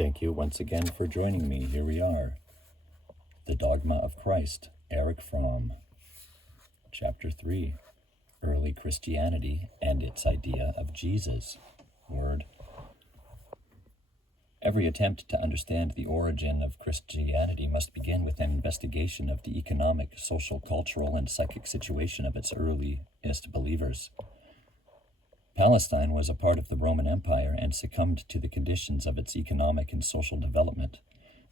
Thank you once again for joining me. Here we are. The Dogma of Christ, Eric Fromm. Chapter 3, Early Christianity and its Idea of Jesus. Word. Every attempt to understand the origin of Christianity must begin with an investigation of the economic, social, cultural, and psychic situation of its earliest believers. Palestine was a part of the Roman Empire and succumbed to the conditions of its economic and social development.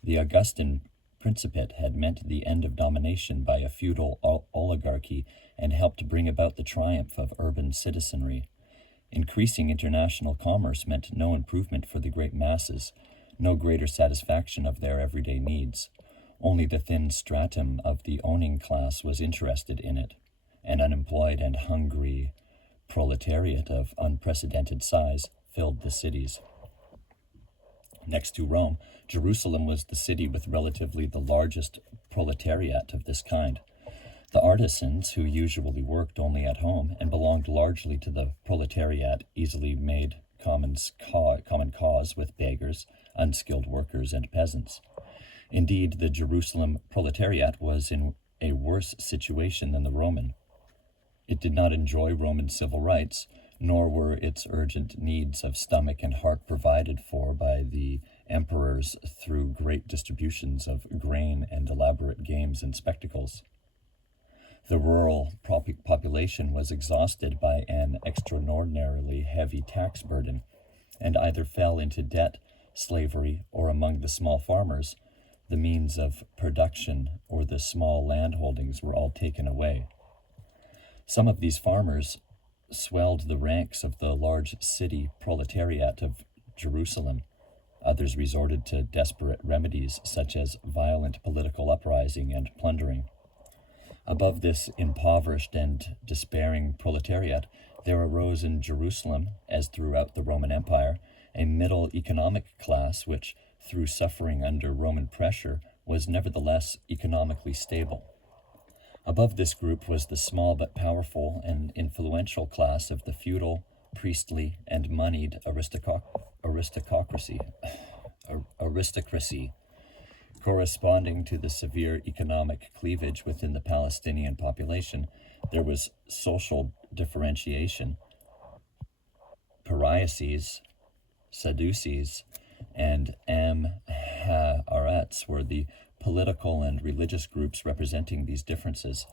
The Augustan Principate had meant the end of domination by a feudal oligarchy and helped bring about the triumph of urban citizenry. Increasing international commerce meant no improvement for the great masses, no greater satisfaction of their everyday needs. Only the thin stratum of the owning class was interested in it. An unemployed and hungry proletariat of unprecedented size filled the cities. Next to Rome, Jerusalem was the city with relatively the largest proletariat of this kind. The artisans, who usually worked only at home and belonged largely to the proletariat, easily made common cause with beggars, unskilled workers, and peasants. Indeed, the Jerusalem proletariat was in a worse situation than the Roman. It did not enjoy Roman civil rights, nor were its urgent needs of stomach and heart provided for by the emperors through great distributions of grain and elaborate games and spectacles. The rural population was exhausted by an extraordinarily heavy tax burden, and either fell into debt, slavery, or among the small farmers, the means of production or the small land holdings were all taken away. Some of these farmers swelled the ranks of the large city proletariat of Jerusalem. Others resorted to desperate remedies such as violent political uprising and plundering. Above this impoverished and despairing proletariat, there arose in Jerusalem, as throughout the Roman Empire, a middle economic class which, through suffering under Roman pressure, was nevertheless economically stable. Above this group was the small but powerful and influential class of the feudal, priestly, and moneyed aristocracy. Corresponding to the severe economic cleavage within the Palestinian population, there was social differentiation. Pharisees, Sadducees, and Amharets were the political and religious groups representing these differences.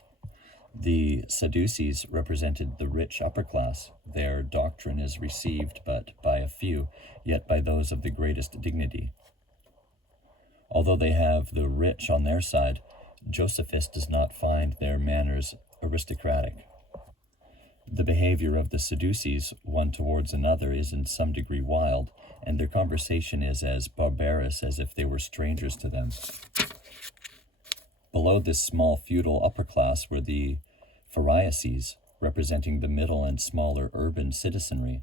The Sadducees represented the rich upper class. Their doctrine is received but by a few, yet by those of the greatest dignity. Although they have the rich on their side, Josephus does not find their manners aristocratic. The behavior of the Sadducees, one towards another, is in some degree wild, and their conversation is as barbarous as if they were strangers to them. Below this small feudal upper class were the Pharisees, representing the middle and smaller urban citizenry,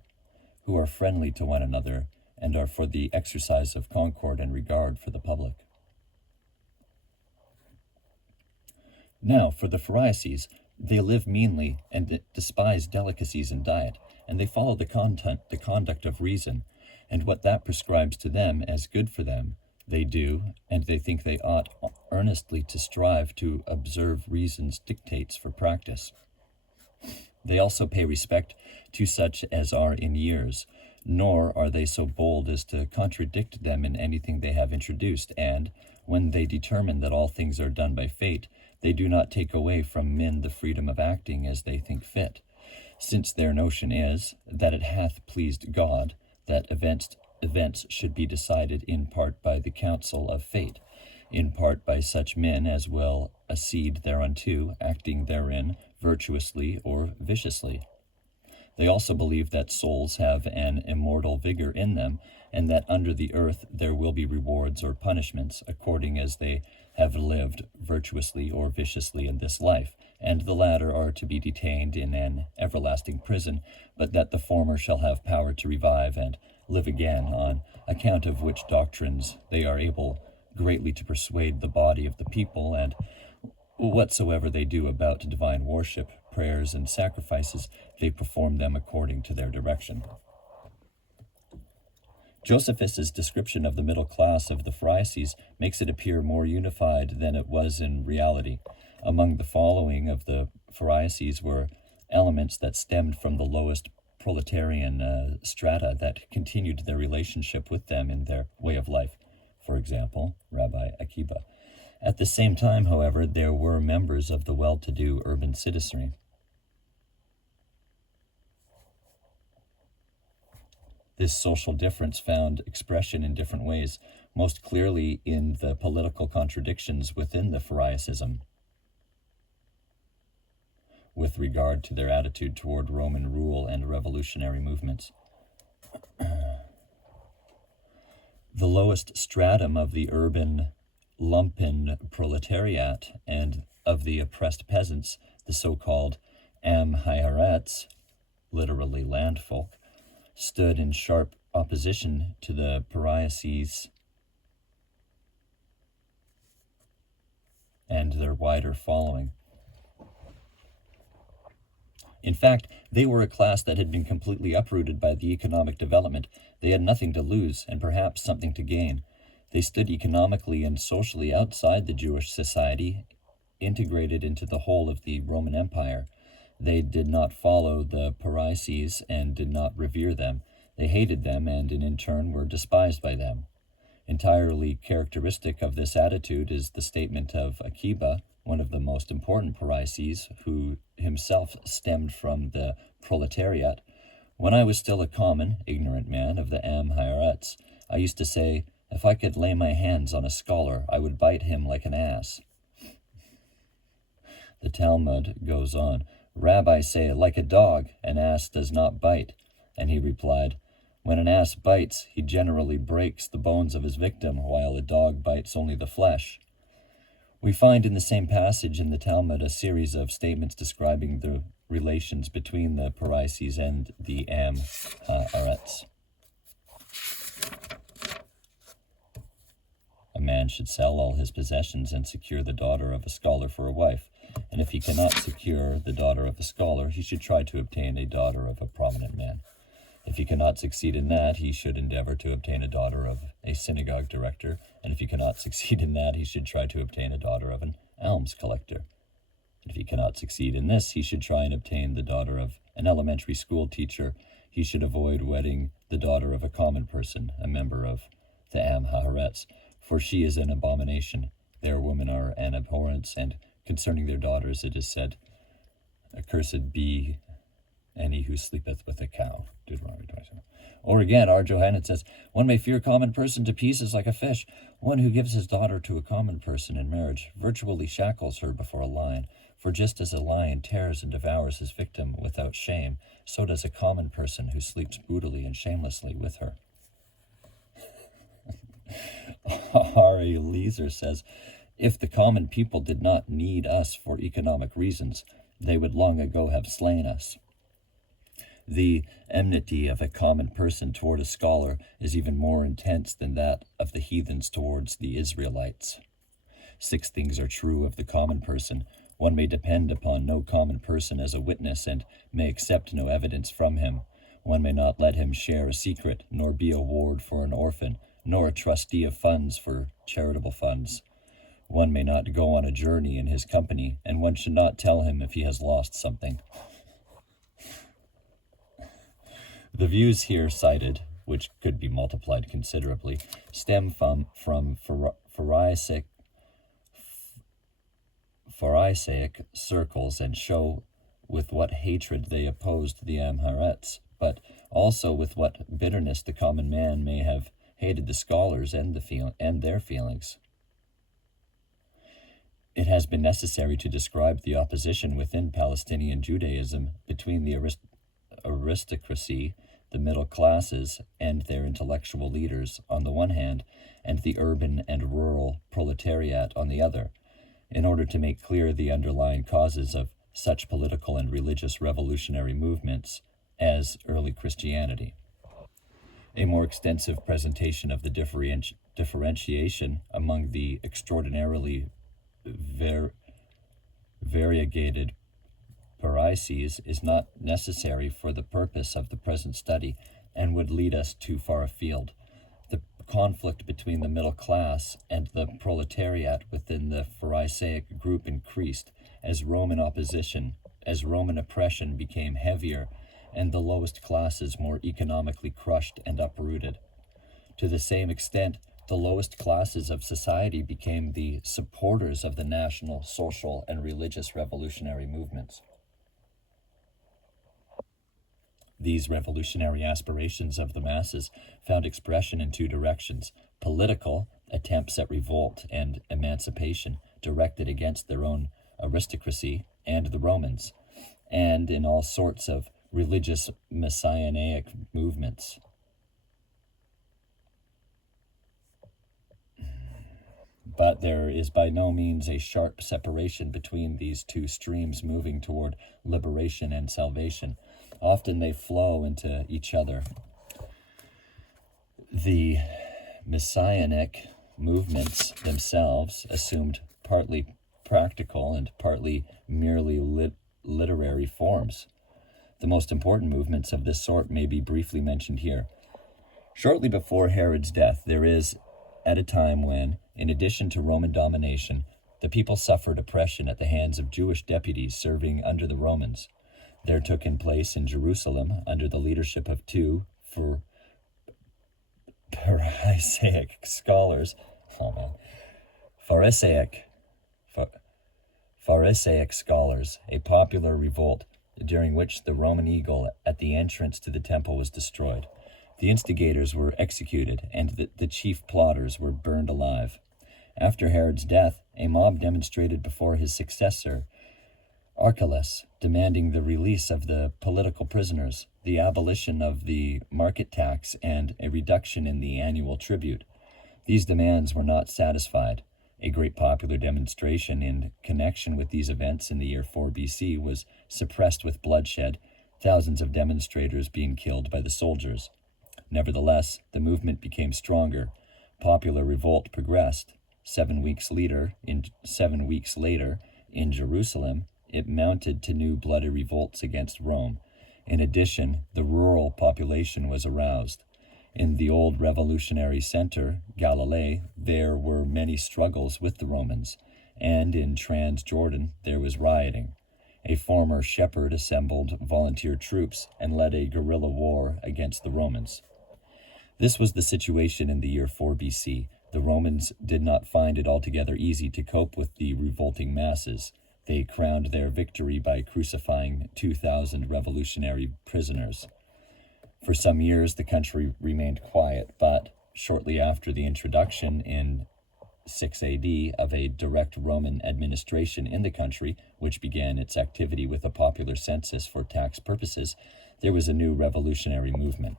who are friendly to one another and are for the exercise of concord and regard for the public. Now, for the Pharisees, they live meanly and despise delicacies in diet, and they follow the conduct of reason, and what that prescribes to them as good for them, they do, and they think they ought earnestly to strive to observe reason's dictates for practice. They also pay respect to such as are in years, nor are they so bold as to contradict them in anything they have introduced, and, when they determine that all things are done by fate, they do not take away from men the freedom of acting as they think fit, since their notion is, that it hath pleased God, that events should be decided in part by the counsel of fate, in part by such men as will accede thereunto, acting therein virtuously or viciously. They also believe that souls have an immortal vigor in them, and that under the earth there will be rewards or punishments, according as they have lived virtuously or viciously in this life, and the latter are to be detained in an everlasting prison, but that the former shall have power to revive and live again, on account of which doctrines they are able greatly to persuade the body of the people, and whatsoever they do about divine worship, prayers, and sacrifices, they perform them according to their direction. Josephus's description of the middle class of the Pharisees makes it appear more unified than it was in reality. Among the following of the Pharisees were elements that stemmed from the lowest proletarian strata that continued their relationship with them in their way of life. For example, Rabbi Akiba. At the same time, however, there were members of the well-to-do urban citizenry. This social difference found expression in different ways, most clearly in the political contradictions within the Pharisaism with regard to their attitude toward Roman rule and revolutionary movements. The lowest stratum of the urban lumpen proletariat and of the oppressed peasants, the so-called am haaretz, literally landfolk, stood in sharp opposition to the Pharisees and their wider following. In fact, they were a class that had been completely uprooted by the economic development. They had nothing to lose and perhaps something to gain. They stood economically and socially outside the Jewish society, integrated into the whole of the Roman Empire. They did not follow the Pharisees and did not revere them. They hated them and in turn were despised by them. Entirely characteristic of this attitude is the statement of Akiba, one of the most important Pharisees, who himself stemmed from the proletariat. When I was still a common, ignorant man of the am haaretz, I used to say, if I could lay my hands on a scholar, I would bite him like an ass. The Talmud goes on, Rabbis say, like a dog, an ass does not bite. And he replied, when an ass bites, he generally breaks the bones of his victim, while a dog bites only the flesh. We find in the same passage in the Talmud a series of statements describing the relations between the Pharisees and the am haaretz. A man should sell all his possessions and secure the daughter of a scholar for a wife, and if he cannot secure the daughter of a scholar, he should try to obtain a daughter of a prominent man. If he cannot succeed in that, he should endeavor to obtain a daughter of a synagogue director, and if he cannot succeed in that, he should try to obtain a daughter of an alms collector. And if he cannot succeed in this, he should try and obtain the daughter of an elementary school teacher. He should avoid wedding the daughter of a common person, a member of the am haaretz, for she is an abomination. Their women are an abhorrence, and concerning their daughters it is said, accursed be any who sleepeth with a cow. Deuteronomy 27. Or again, R. Johannes says, one may fear a common person to pieces like a fish. One who gives his daughter to a common person in marriage virtually shackles her before a lion. For just as a lion tears and devours his victim without shame, so does a common person who sleeps brutally and shamelessly with her. R. Eliezer says, if the common people did not need us for economic reasons, they would long ago have slain us. The enmity of a common person toward a scholar is even more intense than that of the heathens towards the Israelites. 6 things are true of the common person. One may depend upon no common person as a witness and may accept no evidence from him. One may not let him share a secret, nor be a ward for an orphan, nor a trustee of funds for charitable funds. One may not go on a journey in his company, and one should not tell him if he has lost something. The views here cited, which could be multiplied considerably, stem from Pharisaic circles and show with what hatred they opposed the am haaretz, but also with what bitterness the common man may have hated the scholars and their feelings. It has been necessary to describe the opposition within Palestinian Judaism between the aristocracy, the middle classes, and their intellectual leaders on the one hand, and the urban and rural proletariat on the other, in order to make clear the underlying causes of such political and religious revolutionary movements as early Christianity. A more extensive presentation of the differentiation among the extraordinarily variegated Pharisees is not necessary for the purpose of the present study and would lead us too far afield. conflict between the middle class and the proletariat within the Pharisaic group increased as Roman oppression became heavier and the lowest classes more economically crushed and uprooted. To the same extent, the lowest classes of society became the supporters of the national, social, and religious revolutionary movements. These revolutionary aspirations of the masses found expression in two directions: political, attempts at revolt and emancipation directed against their own aristocracy and the Romans, and in all sorts of religious messianic movements. But there is by no means a sharp separation between these two streams moving toward liberation and salvation. Often they flow into each other. The messianic movements themselves assumed partly practical and partly merely literary forms. The most important movements of this sort may be briefly mentioned here. Shortly before Herod's death, there is at a time when, in addition to Roman domination, the people suffered oppression at the hands of Jewish deputies serving under the Romans. There took in place in Jerusalem, under the leadership of two Pharisaic scholars, Pharisaic scholars, a popular revolt during which the Roman eagle at the entrance to the temple was destroyed. The instigators were executed, and the chief plotters were burned alive. After Herod's death, a mob demonstrated before his successor, Archelaus, demanding the release of the political prisoners, the abolition of the market tax, and a reduction in the annual tribute. These demands were not satisfied. A great popular demonstration in connection with these events in the year 4 BC was suppressed with bloodshed, thousands of demonstrators being killed by the soldiers. Nevertheless, the movement became stronger. Popular revolt progressed. 7 weeks later, in Jerusalem, it mounted to new bloody revolts against Rome. In addition, the rural population was aroused. In the old revolutionary center, Galilee, there were many struggles with the Romans, and in Transjordan there was rioting. A former shepherd assembled volunteer troops and led a guerrilla war against the Romans. This was the situation in the year 4 BC. The Romans did not find it altogether easy to cope with the revolting masses. They crowned their victory by crucifying 2,000 revolutionary prisoners. For some years, the country remained quiet, but shortly after the introduction in 6 AD of a direct Roman administration in the country, which began its activity with a popular census for tax purposes, there was a new revolutionary movement.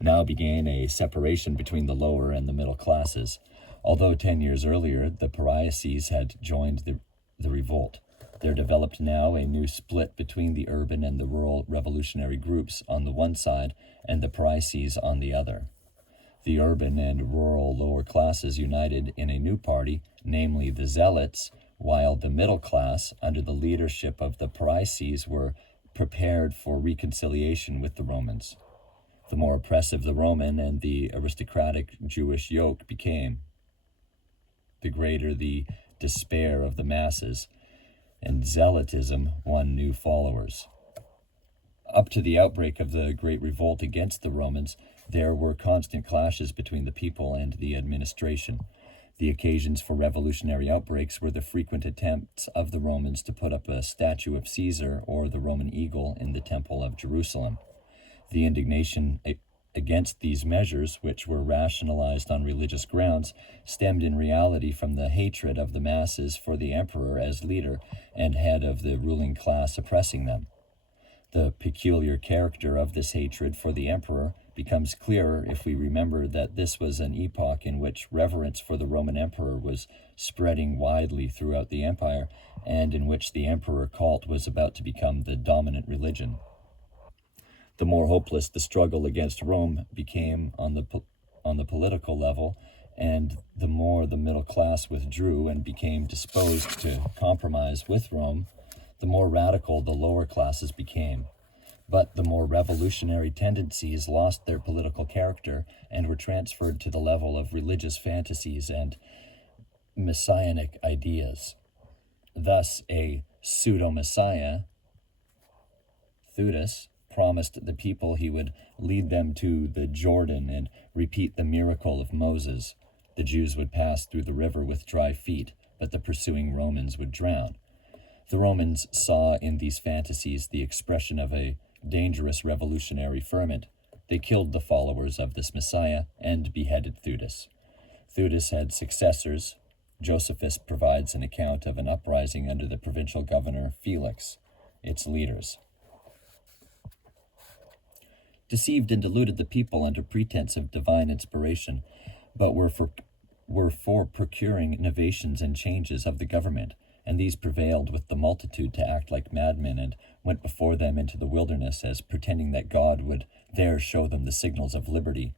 Now began a separation between the lower and the middle classes. Although 10 years earlier the Pharisees had joined the revolt, there developed now a new split between the urban and the rural revolutionary groups on the one side and the Pharisees on the other. The urban and rural lower classes united in a new party, namely the Zealots, while the middle class, under the leadership of the Pharisees, were prepared for reconciliation with the Romans. The more oppressive the Roman and the aristocratic Jewish yoke became, the greater the despair of the masses, and zealotism won new followers. Up to the outbreak of the Great Revolt against the Romans, there were constant clashes between the people and the administration. The occasions for revolutionary outbreaks were the frequent attempts of the Romans to put up a statue of Caesar or the Roman eagle in the Temple of Jerusalem. The indignation against these measures, which were rationalized on religious grounds, stemmed in reality from the hatred of the masses for the emperor as leader and head of the ruling class oppressing them. The peculiar character of this hatred for the emperor becomes clearer if we remember that this was an epoch in which reverence for the Roman emperor was spreading widely throughout the empire, and in which the emperor cult was about to become the dominant religion. The more hopeless the struggle against Rome became on the political level, and the more the middle class withdrew and became disposed to compromise with Rome, the more radical the lower classes became. But the more revolutionary tendencies lost their political character and were transferred to the level of religious fantasies and messianic ideas. Thus, a pseudo-messiah, Theudas, promised the people he would lead them to the Jordan and repeat the miracle of Moses. The Jews would pass through the river with dry feet, but the pursuing Romans would drown. The Romans saw in these fantasies the expression of a dangerous revolutionary ferment. They killed the followers of this Messiah and beheaded Theudas. Theudas had successors. Josephus provides an account of an uprising under the provincial governor Felix, its leaders deceived and deluded the people under pretense of divine inspiration, but were for procuring innovations and changes of the government, and these prevailed with the multitude to act like madmen, and went before them into the wilderness as pretending that God would there show them the signals of liberty.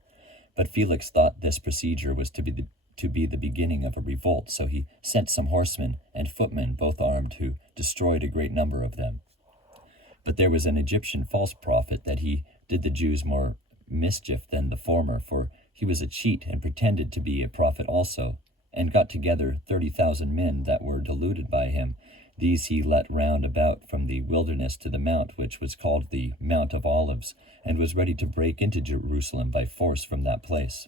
But Felix thought this procedure was to be the beginning of a revolt, so he sent some horsemen and footmen, both armed, who destroyed a great number of them. But there was an Egyptian false prophet that he did the Jews more mischief than the former, for he was a cheat and pretended to be a prophet also, and got together 30,000 men that were deluded by him. These he let round about from the wilderness to the mount, which was called the Mount of Olives, and was ready to break into Jerusalem by force from that place.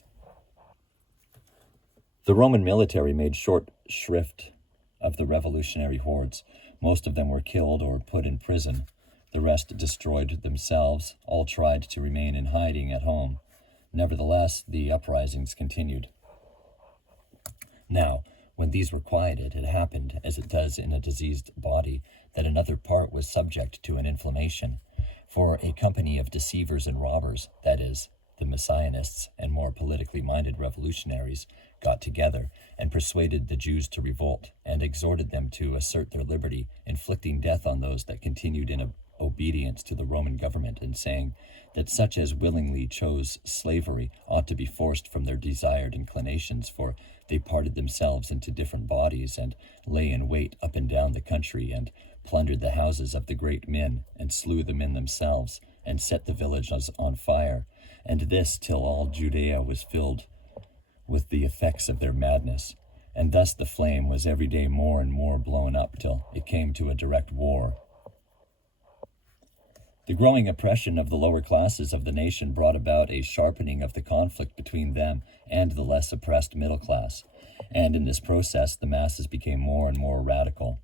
The Roman military made short shrift of the revolutionary hordes. Most of them were killed or put in prison. The rest destroyed themselves. All tried to remain in hiding at home. Nevertheless, the uprisings continued. Now, when these were quieted, it happened, as it does in a diseased body, that another part was subject to an inflammation. For a company of deceivers and robbers, that is, the Messianists and more politically minded revolutionaries, got together and persuaded the Jews to revolt, and exhorted them to assert their liberty, inflicting death on those that continued in obedience to the Roman government, and saying that such as willingly chose slavery ought to be forced from their desired inclinations, for they parted themselves into different bodies, and lay in wait up and down the country, and plundered the houses of the great men, and slew the men themselves, and set the villages on fire, and this till all Judea was filled with the effects of their madness. And thus the flame was every day more and more blown up, till it came to a direct war. The growing oppression of the lower classes of the nation brought about a sharpening of the conflict between them and the less oppressed middle class, and in this process the masses became more and more radical.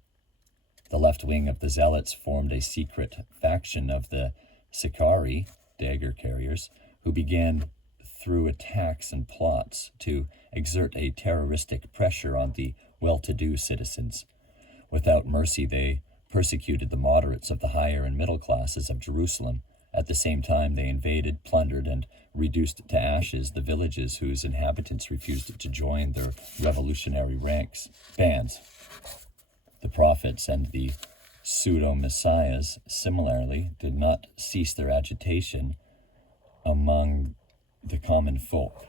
The left wing of the Zealots formed a secret faction of the Sicarii, dagger carriers, who began through attacks and plots to exert a terroristic pressure on the well-to-do citizens. Without mercy, they persecuted the moderates of the higher and middle classes of Jerusalem. At the same time, they invaded, plundered, and reduced to ashes the villages whose inhabitants refused to join their revolutionary bands. The prophets and the pseudo-messiahs, similarly, did not cease their agitation among the common folk.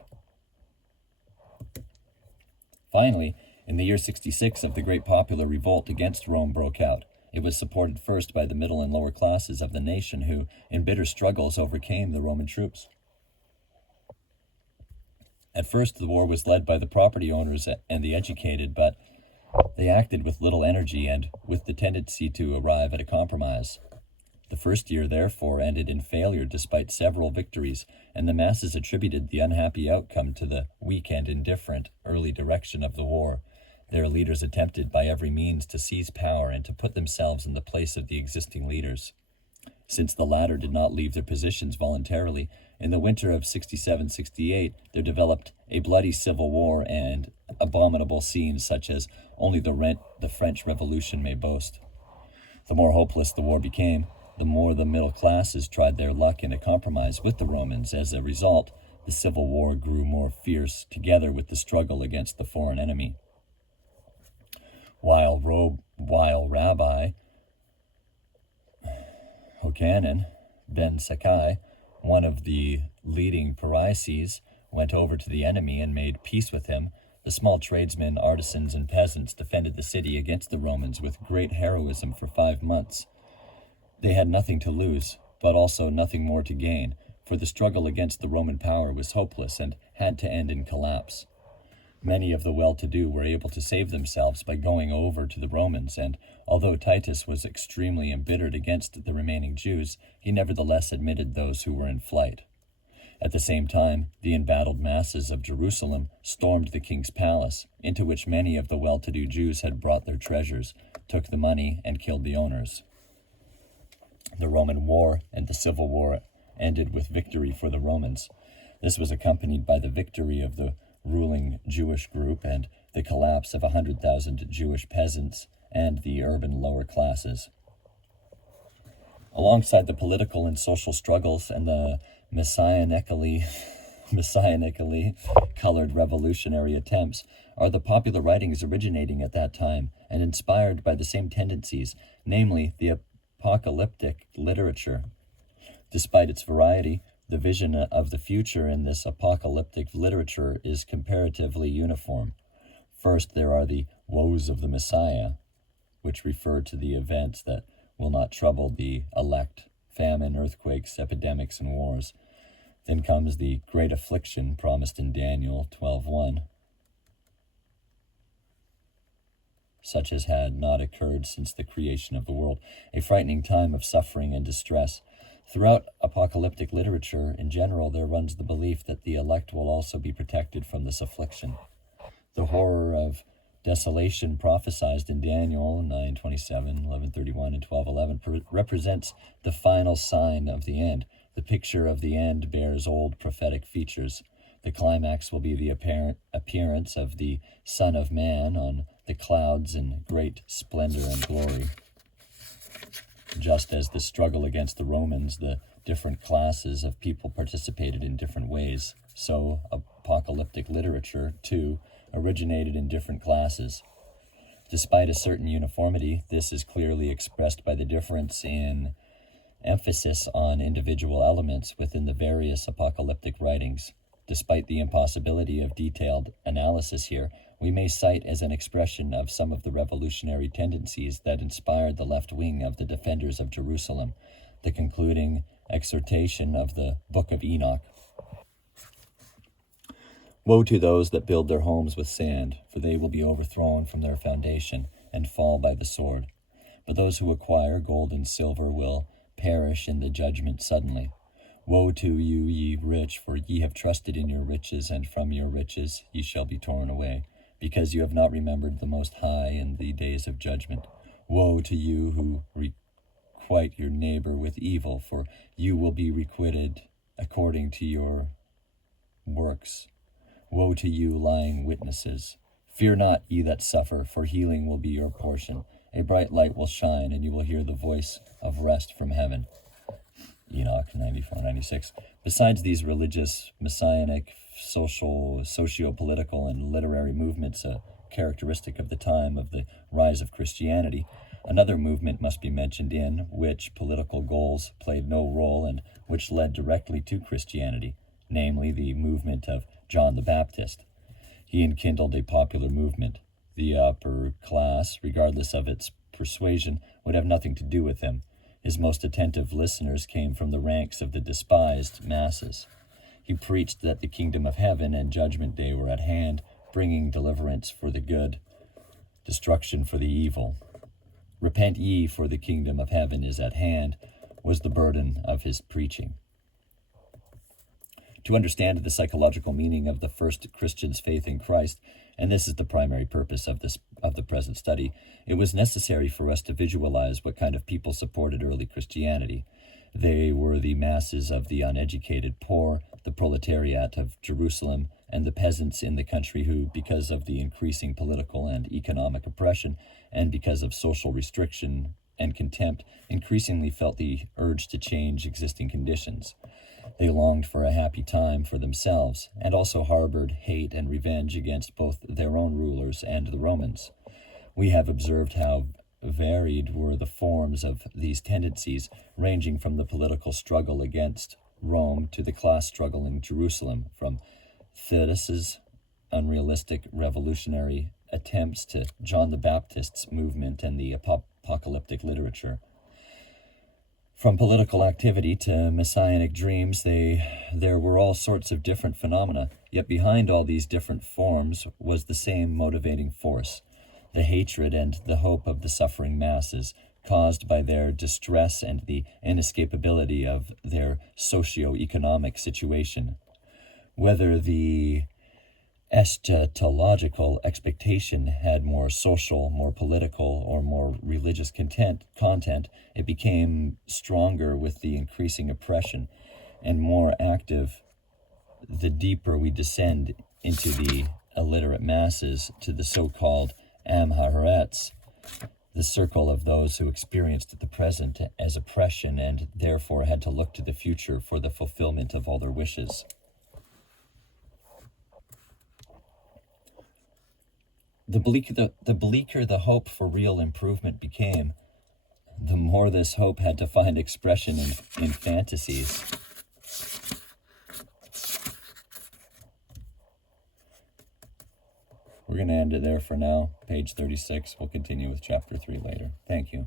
Finally, in the year 66 of the great popular revolt against Rome broke out. It was supported first by the middle and lower classes of the nation, who, in bitter struggles, overcame the Roman troops. At first, the war was led by the property owners and the educated, but they acted with little energy and with the tendency to arrive at a compromise. The first year, therefore, ended in failure despite several victories, and the masses attributed the unhappy outcome to the weak and indifferent early direction of the war. Their leaders attempted by every means to seize power and to put themselves in the place of the existing leaders. Since the latter did not leave their positions voluntarily, in the winter of 67-68 there developed a bloody civil war and abominable scenes such as only the French Revolution may boast. The more hopeless the war became, the more the middle classes tried their luck in a compromise with the Romans. As a result, the civil war grew more fierce, together with the struggle against the foreign enemy. While Rabbi Hochanan ben Zakkai, one of the leading Pharisees, went over to the enemy and made peace with him, the small tradesmen, artisans, and peasants defended the city against the Romans with great heroism for 5 months. They had nothing to lose. but also nothing more to gain, for the struggle against the Roman power was hopeless and had to end in collapse. Many of the well-to-do were able to save themselves by going over to the Romans, and although Titus was extremely embittered against the remaining Jews, he nevertheless admitted those who were in flight. At the same time, the embattled masses of Jerusalem stormed the king's palace, into which many of the well-to-do Jews had brought their treasures, took the money, and killed the owners. The Roman war and the Civil War ended with victory for the Romans. This was accompanied by the victory of the ruling Jewish group and the collapse of 100,000 Jewish peasants and the urban lower classes. Alongside the political and social struggles and the messianically colored revolutionary attempts are the popular writings originating at that time and inspired by the same tendencies, namely the apocalyptic literature. Despite its variety, the vision of the future in this apocalyptic literature is comparatively uniform. First, there are the woes of the Messiah, which refer to the events that will not trouble the elect: famine, earthquakes, epidemics, and wars. Then comes the great affliction promised in Daniel 12:1, such as had not occurred since the creation of the world, a frightening time of suffering and distress. Throughout apocalyptic literature in general, there runs the belief that the elect will also be protected from this affliction. The horror of desolation prophesied in Daniel 9:27, 11:31, and 12:11 represents the final sign of the end. The picture of the end bears old prophetic features. The climax will be the apparent appearance of the Son of Man on the clouds in great splendor and glory. Just as the struggle against the Romans, the different classes of people participated in different ways, so apocalyptic literature, too, originated in different classes. Despite a certain uniformity, this is clearly expressed by the difference in emphasis on individual elements within the various apocalyptic writings. Despite the impossibility of detailed analysis here, we may cite as an expression of some of the revolutionary tendencies that inspired the left wing of the defenders of Jerusalem, the concluding exhortation of the Book of Enoch. Woe to those that build their homes with sand, for they will be overthrown from their foundation and fall by the sword. But those who acquire gold and silver will perish in the judgment suddenly. Woe to you, ye rich, for ye have trusted in your riches, and from your riches ye shall be torn away, because you have not remembered the Most High in the days of judgment. Woe to you who requite your neighbor with evil, for you will be requited according to your works. Woe to you, lying witnesses! Fear not, ye that suffer, for healing will be your portion. A bright light will shine, and you will hear the voice of rest from heaven. Enoch 94-96. Besides these religious, messianic, socio-political, and literary movements, a characteristic of the time of the rise of Christianity, another movement must be mentioned in which political goals played no role and which led directly to Christianity, namely the movement of John the Baptist. He enkindled a popular movement. The upper class, regardless of its persuasion, would have nothing to do with him. His most attentive listeners came from the ranks of the despised masses. He preached that the kingdom of heaven and judgment day were at hand, bringing deliverance for the good, destruction for the evil. Repent ye, for the kingdom of heaven is at hand, was the burden of his preaching. To understand the psychological meaning of the first Christian's faith in Christ, and this is the primary purpose of the present study, it was necessary for us to visualize what kind of people supported early Christianity. They were the masses of the uneducated poor, the proletariat of Jerusalem, and the peasants in the country who, because of the increasing political and economic oppression, and because of social restriction and contempt, increasingly felt the urge to change existing conditions. They longed for a happy time for themselves, and also harbored hate and revenge against both their own rulers and the Romans. We have observed how varied were the forms of these tendencies, ranging from the political struggle against Rome to the class struggle in Jerusalem, from Titus's unrealistic revolutionary attempts to John the Baptist's movement and the apocalyptic literature. From political activity to messianic dreams, there were all sorts of different phenomena, yet behind all these different forms was the same motivating force, the hatred and the hope of the suffering masses, caused by their distress and the inescapability of their socio-economic situation. Whether the eschatological expectation had more social, more political, or more religious content, it became stronger with the increasing oppression and more active the deeper we descend into the illiterate masses, to the so-called Amharets, the circle of those who experienced the present as oppression and therefore had to look to the future for the fulfillment of all their wishes. The bleaker the hope for real improvement became, the more this hope had to find expression in fantasies. We're going to end it there for now, page 36. We'll continue with chapter 3 later. Thank you.